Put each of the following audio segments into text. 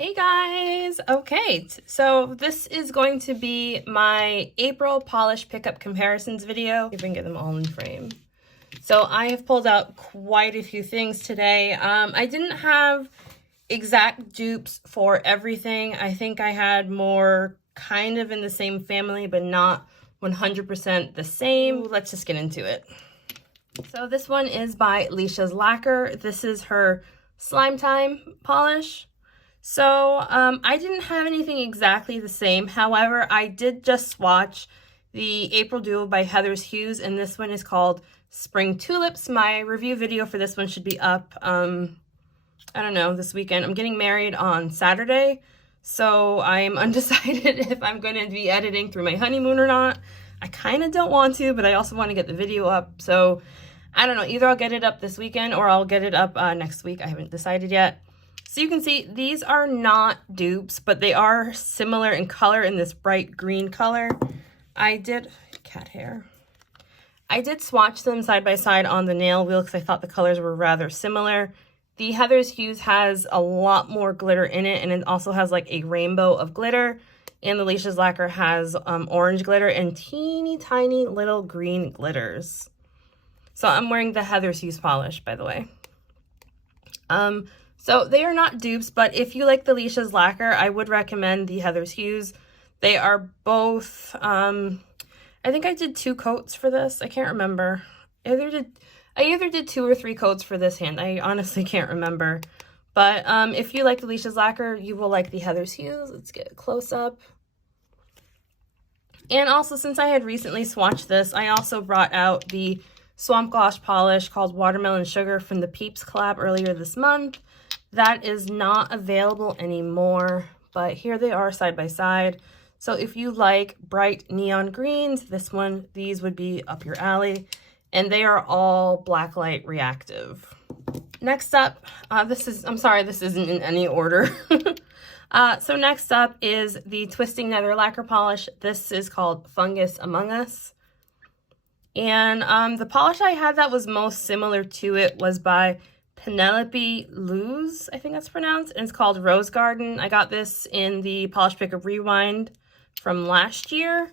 Hey guys! Okay, so this is going to be my April polish pickup comparisons video. See if I can get them all in frame. So I have pulled out quite a few things today. I didn't have exact dupes for everything. I think I had more kind of in the same family, but not 100% the same. Let's just get into it. So this one is by Leesha's Lacquer. This is her Slime Time polish. So I didn't have anything exactly the same. However, I did just swatch the April Duo by Heather's Hues, and this one is called Spring Tulips. My review video for this one should be up, I don't know, this weekend. I'm getting married on Saturday, so I'm undecided if I'm going to be editing through my honeymoon or not. I kind of don't want to, but I also want to get the video up. So I don't know, either I'll get it up this weekend or I'll get it up next week. I haven't decided yet. So you can see these are not dupes, but they are similar in color in this bright green color. I did swatch them side by side on the nail wheel because I thought the colors were rather similar. The Heather's Hues has a lot more glitter in it, and it also has like a rainbow of glitter. And the Leesha's Lacquer has orange glitter and teeny tiny little green glitters. So I'm wearing the Heather's Hues polish, by the way. So they are not dupes, but if you like the Leesha's Lacquer, I would recommend the Heather's Hues. They are both, I think I did 2 coats for this. I can't remember. I either did 2 or 3 coats for this hand. I honestly can't remember. But if you like the Leesha's Lacquer, you will like the Heather's Hues. Let's get a close up. And also, since I had recently swatched this, I also brought out the Swamp Gloss polish called Watermelon Sugar from the Peeps collab earlier this month. That is not available anymore, but here they are side by side. So if you like bright neon greens, these would be up your alley, and they are all blacklight reactive. Next up, I'm sorry, this isn't in any order. So next up is the Twisting Nether Lacquer polish. This is called Fungus Amongus. And the polish I had that was most similar to it was by Penelope Hues, I think that's pronounced, and it's called Rose Garden. I got this in the Polish Pickup Rewind from last year.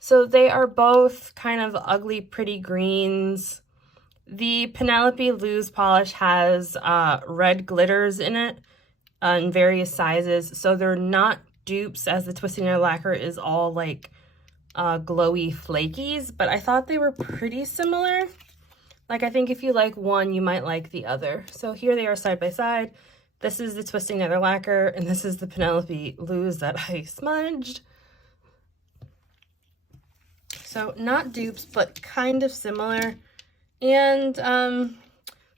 So they are both kind of ugly, pretty greens. The Penelope Hues polish has red glitters in it in various sizes. So they're not dupes, as the Twisting Nether Lacquer is all like glowy flakies, but I thought they were pretty similar. Like, I think if you like one, you might like the other. So here they are side by side. This is the Twisting Nether Lacquer, and this is the Penelope Hues that I smudged. So not dupes, but kind of similar. And the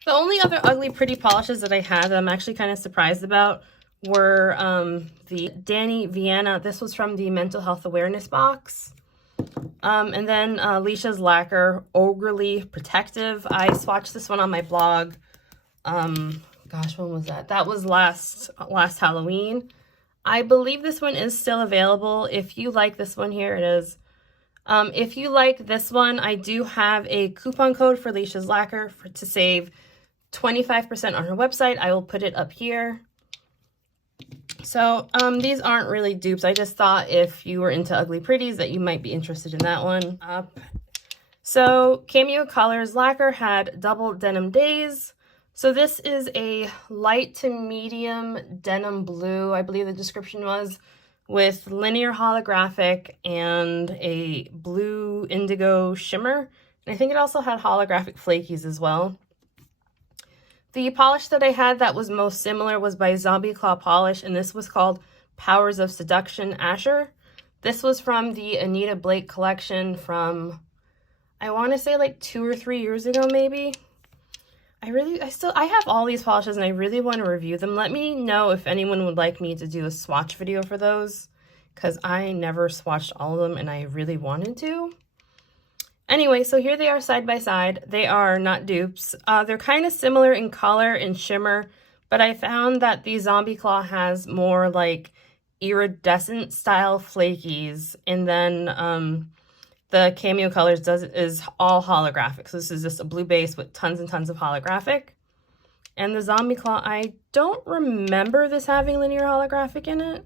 only other ugly pretty polishes that I had that I'm actually kind of surprised about were the Danny Vienna. This was from the Mental Health Awareness box. And then Leesha's Lacquer, Overly Protective. I swatched this one on my blog. Gosh, when was that? That was last Halloween. I believe this one is still available. If you like this one, here it is. If you like this one, I do have a coupon code for Leesha's Lacquer to save 25% on her website. I will put it up here. So these aren't really dupes. I just thought if you were into ugly pretties that you might be interested in that one. So Cameo Colors Lacquer had Double Denim Days. So this is a light to medium denim blue, I believe the description was, with linear holographic and a blue indigo shimmer. And I think it also had holographic flakies as well. The polish that I had that was most similar was by Zombie Claw Polish, and this was called Powers of Seduction Asher. This was from the Anita Blake collection from, I want to say like 2 or 3 years ago, maybe. I have all these polishes and I really want to review them. Let me know if anyone would like me to do a swatch video for those, because I never swatched all of them and I really wanted to. Anyway, so here they are side by side. They are not dupes. They're kind of similar in color and shimmer, but I found that the Zombie Claw has more like iridescent style flakies, and then the Cameo Colors is all holographic. So this is just a blue base with tons and tons of holographic. And the Zombie Claw, I don't remember this having linear holographic in it.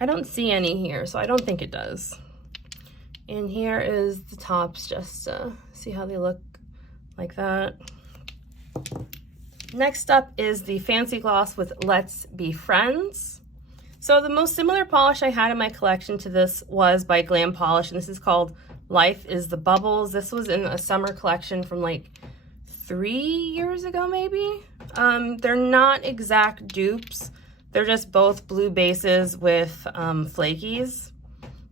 I don't see any here, so I don't think it does. And here is the tops, just to see how they look like that. Next up is the Fancy Gloss with Let's Be Friends. So the most similar polish I had in my collection to this was by Glam Polish, and this is called Life is the Bubbles. This was in a summer collection from like 3 years ago, maybe. They're not exact dupes. They're just both blue bases with flakies.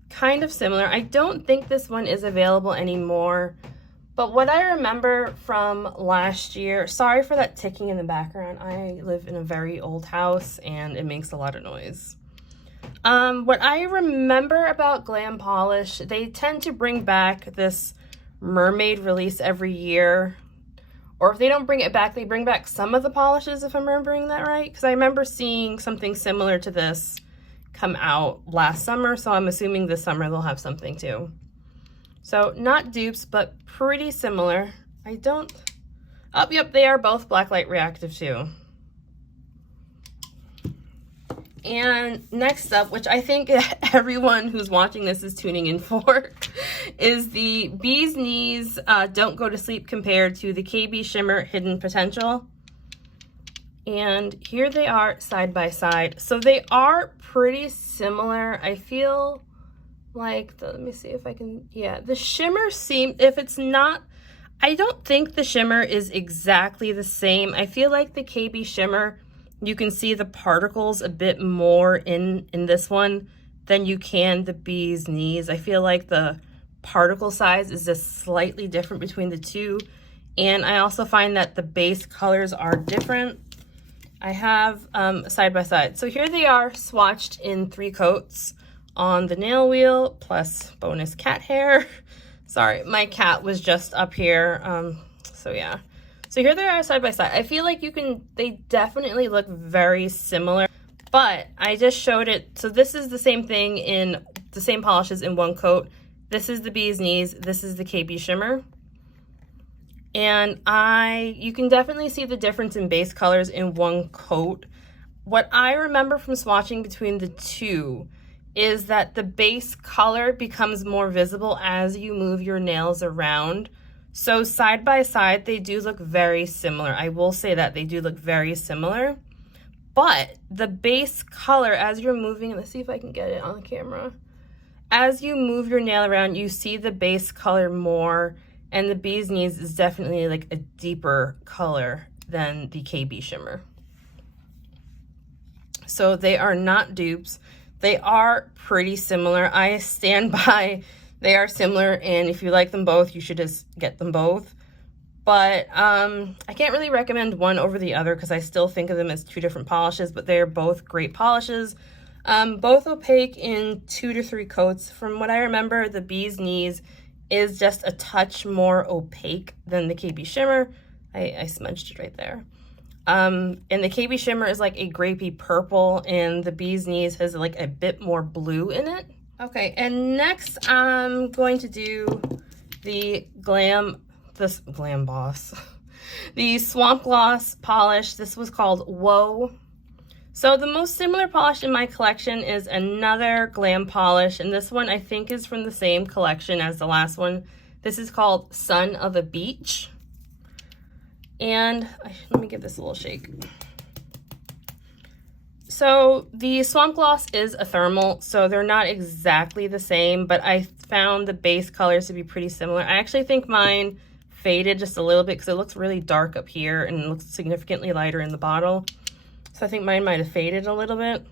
Kind of similar. I don't think this one is available anymore. But what I remember from last year, sorry for that ticking in the background. I live in a very old house and it makes a lot of noise. What I remember about Glam Polish, they tend to bring back this mermaid release every year. Or if they don't bring it back, they bring back some of the polishes, if I'm remembering that right. Because I remember seeing something similar to this come out last summer, so I'm assuming this summer they'll have something too. So not dupes, but pretty similar. I don't... Oh, yep, they are both blacklight reactive too. And next up, which I think everyone who's watching this is tuning in for, is the Bee's Knees Don't Go to Sleep compared to the KB Shimmer Hidden Potential. And here they are side by side. So they are pretty similar. I feel like, let me see if I can, yeah, the shimmer if it's not, I don't think the shimmer is exactly the same. I feel like the KB Shimmer, you can see the particles a bit more in this one than you can the Bee's Knees. I feel like the particle size is just slightly different between the two. And I also find that the base colors are different. I have side by side. So here they are swatched in 3 coats on the nail wheel, plus bonus cat hair. Sorry, my cat was just up here. So yeah. So here they are side by side. I feel like they definitely look very similar, but I just showed it. So this is the same thing in the same polishes in 1 coat. This is the Bee's Knees. This is the KB Shimmer. And you can definitely see the difference in base colors in 1 coat. What I remember from swatching between the two is that the base color becomes more visible as you move your nails around. So side by side, they do look very similar. I will say that they do look very similar, but the base color as you're moving, let's see if I can get it on the camera. As you move your nail around, you see the base color more, and the Bee's Knees is definitely like a deeper color than the KB Shimmer. So they are not dupes. They are pretty similar. I stand by they are similar, and if you like them both, you should just get them both. But I can't really recommend one over the other because I still think of them as 2 different polishes, but they're both great polishes. Both opaque in 2 to 3 coats. From what I remember, the Bee's Knees is just a touch more opaque than the KB Shimmer. I smudged it right there. And the KB Shimmer is like a grapey purple, and the Bee's Knees has like a bit more blue in it. Okay, and next I'm going to do the Glam Boss, the Swamp Gloss polish. This was called Whoa. So the most similar polish in my collection is another Glam polish, and this one I think is from the same collection as the last one. This is called Son of a Beach. And let me give this a little shake. So the Swamp Gloss is a thermal, so they're not exactly the same, but I found the base colors to be pretty similar. I actually think mine faded just a little bit because it looks really dark up here and it looks significantly lighter in the bottle. So I think mine might have faded a little bit.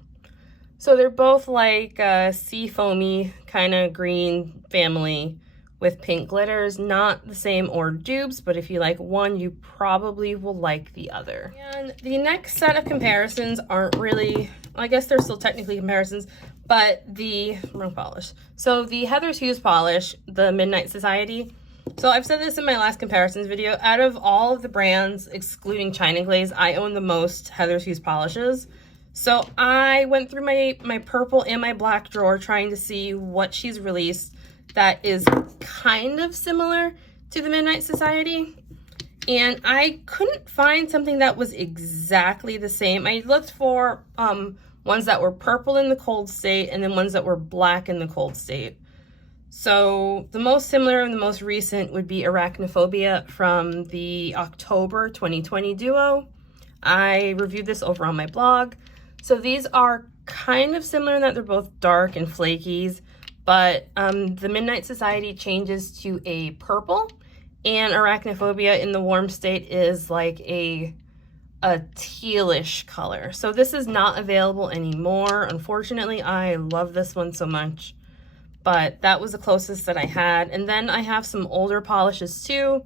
So they're both like sea foamy kind of green family with pink glitters. Not the same or dupes, but if you like one, you probably will like the other. And the next set of comparisons aren't really, I guess they're still technically comparisons, but the wrong polish. So the Heather's Hues polish, the Midnight Society. So I've said this in my last comparisons video. Out of all of the brands, excluding China Glaze, I own the most Heather's Hues polishes. So I went through my purple and my black drawer trying to see what she's released that is kind of similar to the Midnight Society. And I couldn't find something that was exactly the same. I looked for ones that were purple in the cold state and then ones that were black in the cold state. So the most similar and the most recent would be Arachnophobia from the October 2020 duo. I reviewed this over on my blog. So these are kind of similar in that they're both dark and flakies, but the Midnight Society changes to a purple, and Arachnophobia in the warm state is like a tealish color. So this is not available anymore. Unfortunately, I love this one so much, but that was the closest that I had. And then I have some older polishes too.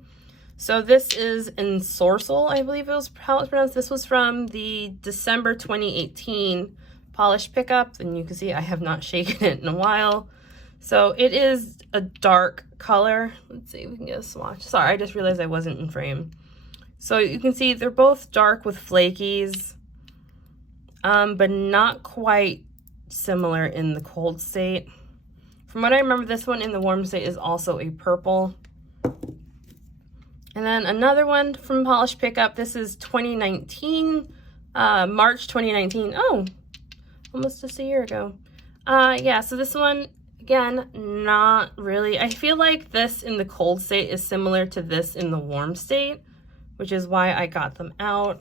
So this is Ensorcell, I believe it was how it's pronounced. This was from the December 2018 polish pickup, and you can see I have not shaken it in a while. So it is a dark color. Let's see if we can get a swatch. Sorry, I just realized I wasn't in frame. So you can see they're both dark with flakies, but not quite similar in the cold state. From what I remember, this one in the warm state is also a purple. And then another one from Polish Pickup. This is 2019, March 2019. Oh, almost just a year ago. Yeah, so this one, again, not really. I feel like this in the cold state is similar to this in the warm state, which is why I got them out.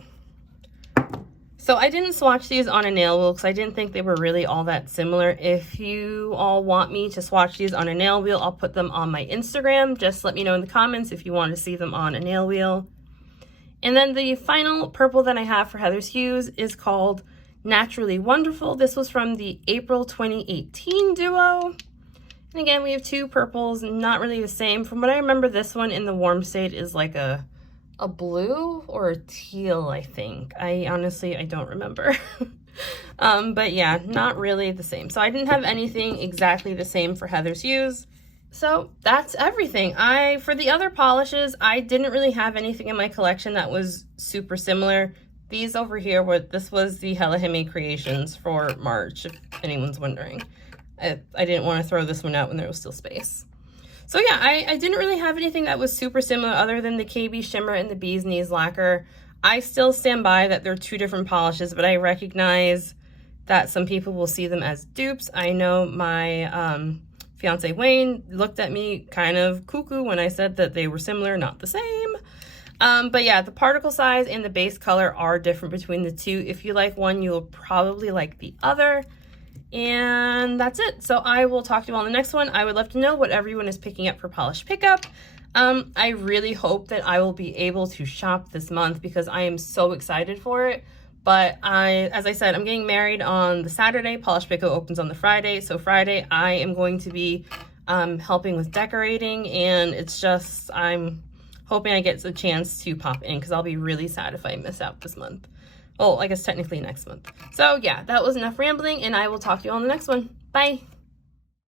So I didn't swatch these on a nail wheel because I didn't think they were really all that similar. If you all want me to swatch these on a nail wheel, I'll put them on my Instagram. Just let me know in the comments if you want to see them on a nail wheel. And then the final purple that I have for Heather's Hues is called Naturally Wonderful. This was from the April 2018 duo. And again, we have two purples, not really the same. From what I remember, this one in the warm state is like a blue or a teal, I think. I honestly don't remember. But yeah, not really the same. So I didn't have anything exactly the same for Heather's Hues. So that's everything. For the other polishes, I didn't really have anything in my collection that was super similar. These over here this was the Helahime Creations for March, if anyone's wondering. I didn't want to throw this one out when there was still space. So yeah, I didn't really have anything that was super similar other than the KB Shimmer and the Bee's Knees Lacquer. I still stand by that they're two different polishes, but I recognize that some people will see them as dupes. I know my fiance Wayne looked at me kind of cuckoo when I said that they were similar, not the same. But yeah, the particle size and the base color are different between the two. If you like one, you'll probably like the other. And that's it. So I will talk to you all in the next one. I would love to know what everyone is picking up for Polish Pickup. I really hope that I will be able to shop this month because I am so excited for it. But as I said, I'm getting married on the Saturday. Polish Pickup opens on the Friday. So Friday, I am going to be helping with decorating. And it's just, I'm hoping I get a chance to pop in because I'll be really sad if I miss out this month. Oh, I guess technically next month. So yeah, that was enough rambling, and I will talk to you all in the next one. Bye.